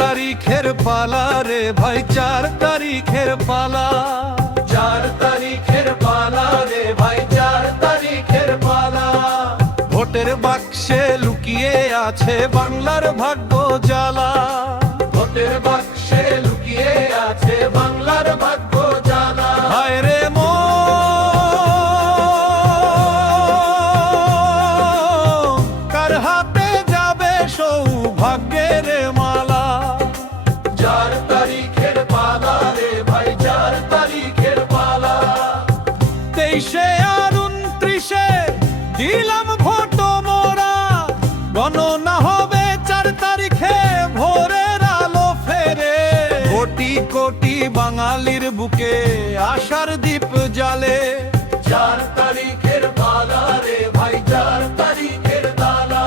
তারিখের পালা রে ভাই, 4 তারিখের পালা। 4 তারিখের পালা রে ভাই, 4 তারিখের পালা। ভোটের বাক্সে লুকিয়ে আছে বাংলার ভাগ্য জ্বালা। ভোটের বাক্সে লুকিয়ে আছে বাংলার ভাগ্য জ্বালা। হায় রে কার হাতে যাবে সৌভাগ্যের মালা। 4 তারিখের পালা রে ভাই, 4 তারিখের পালা। 23 আর 29 দিলাম ভোট মোরা, গণনা হবে 4 তারিখে ভোরের আলো ফেরে। কোটি কোটি বাঙালির বুকে আশার দীপ জ্বালে। 4 তারিখের পালা রে ভাই, 4 তারিখের পালা।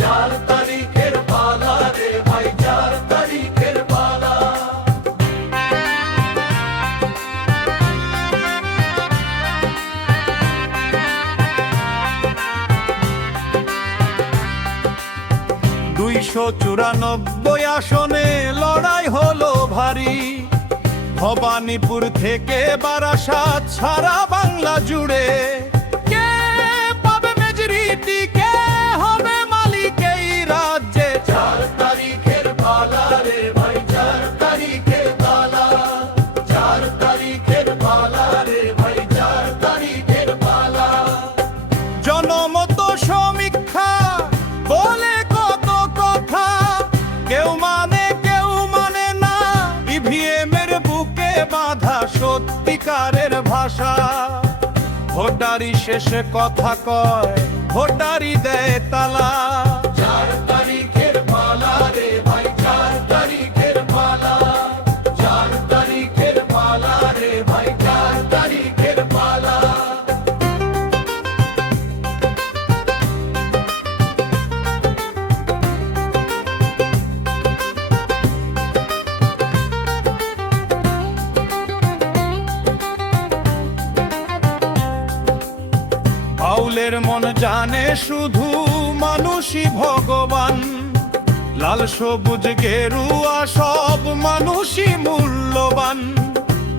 4 তারিখের পালা রে ভাই, 4 তারিখের পালা। দুইশো 94 আসনে লড়াই হলো ভারী। ভবানীপুর থেকে বারাসাত সারা বাংলা জুড়ে। কে পাবে মেজরিটি, কে হবে মালিক এই রাজ্যে। 4 তারিখের পালা রে ভাই, 4 তারিখের পালা। 4 তারিখের পালা রে ভাই, 4 তারিখের পালা। জনমত সমীক্ষা বলে কত কথা, কেউ মানে কেউ মানে না। ইভিএম এর বুকে বাঁধা সত্যিকারের ভাষা। ভোটারি শেষে কথা কয়, ভোটারি দেয় তালা। 4 তারিখের পালা রে ভাই, 4 তারিখের পালা। 4 তারিখের পালা রে ভাই, 4 তারিখের পালা। বাউলের মন জানে শুধু মানুষই ভগবান। লাল সবুজ গেরুয়া সব মানুষই মূল্যবান।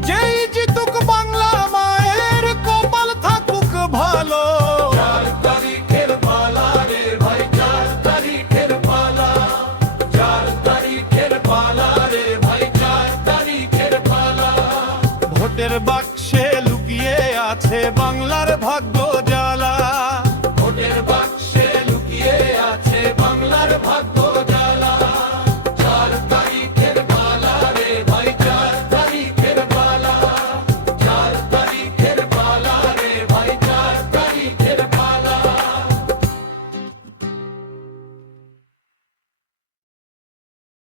যেই জিতুক বাংলা মায়ের কপাল থাকুক ভালো। 4 তারিখের পালা রে ভাই, 4 তারিখের পালা। 4 তারিখের পালা রে ভাই, 4 তারিখের পালা। ভোটের বাক্সে লুকিয়ে আছে বাংলার ভাগ্য